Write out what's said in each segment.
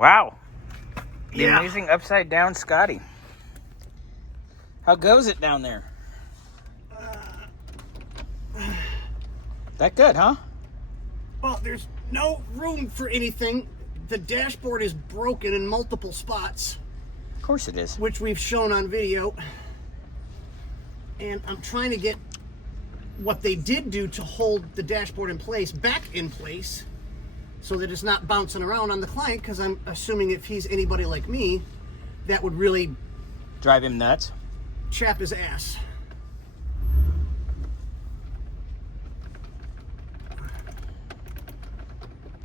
Wow. The Yeah. amazing upside down Scotty. How goes it down there? That good, huh? Well, there's no room for anything. The dashboard is broken in multiple spots, Of course it is. which we've shown on video. And I'm trying to get what they did do to hold the dashboard in place back in place so that it's not bouncing around on the client, because I'm assuming if he's anybody like me, that would really Drive him nuts. chap his ass.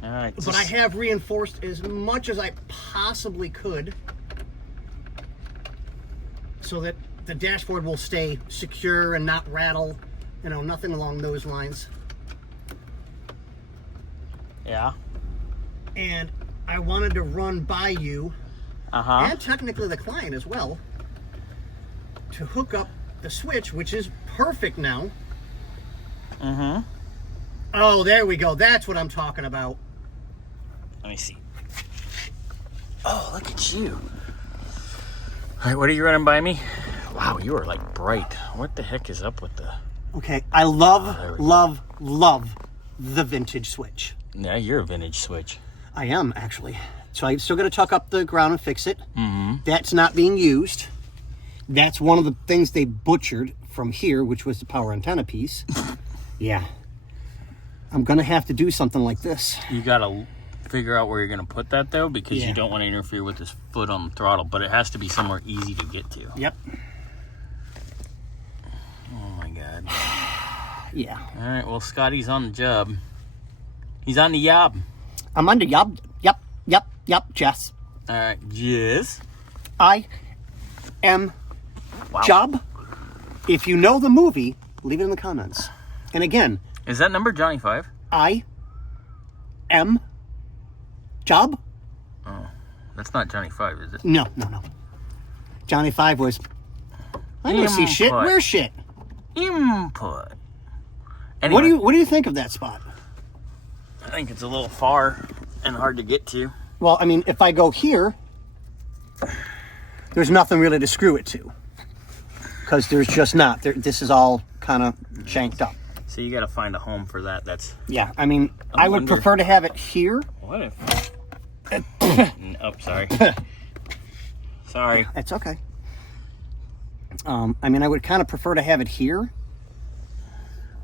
All right. But I have reinforced as much as I possibly could so that the dashboard will stay secure and not rattle, you know, nothing along those lines. Yeah. And I wanted to run by you, and technically the client as well, to hook up the switch, which is perfect now. Oh, there we go. That's what I'm talking about. Let me see. Oh, look at you. All right, what are you running by me? Wow, you are like bright. What the heck is up with the... Okay, I love, love the vintage switch. Yeah, you're a vintage switch. I am, actually. So I'm still going to tuck up the ground and fix it. That's not being used. That's one of the things they butchered from here, which was the power antenna piece. Yeah. I'm going to have to do something like this. You got to figure out where you're going to put that, though, because Yeah. you don't want to interfere with his foot on the throttle, but it has to be somewhere easy to get to. Yep. Oh, my God. Yeah. All right, well, Scotty's on the job. He's on the job. I'm on the job. Yep, Jess. All right, yes. I am Wow. job. If you know the movie, leave it in the comments. And again, Is that number Johnny 5? I am job. Oh, that's not Johnny 5, is it? No. Johnny 5 was, I don't see shit. Input. Where's shit? Input. Anyway, What do you think of that spot? I think it's a little far and hard to get to. Well, I mean, if I go here, there's nothing really to screw it to. Because there's just not. This is all kind of shanked up. So you got to find a home for that. That's... Yeah, I mean, I would prefer to have it here. What if... Oh, sorry. Sorry. That's okay. I mean, I would kind of prefer to have it here.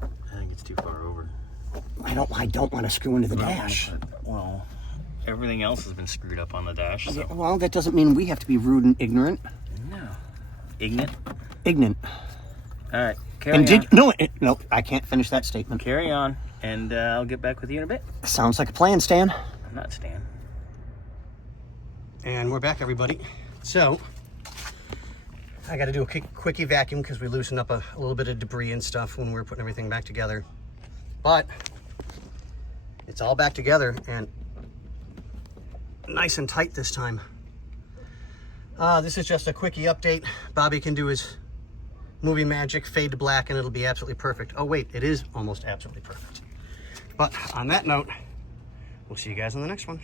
I think it's too far over. I don't want to screw into the dash. Well, everything else has been screwed up on the dash, so... Well, that doesn't mean we have to be rude and ignorant. No. Ignorant? Ignorant. All right, carry on. No, I can't finish that statement. Carry on, and I'll get back with you in a bit. Sounds like a plan, Stan. I'm not Stan. And we're back, everybody. So, I got to do a quickie vacuum because we loosened up a little bit of debris and stuff when we were putting everything back together. But it's all back together and nice and tight this time. This is just a quickie update. Bobby can do his movie magic, fade to black, and it'll be absolutely perfect. Oh wait, it is almost absolutely perfect. But on that note, we'll see you guys on the next one.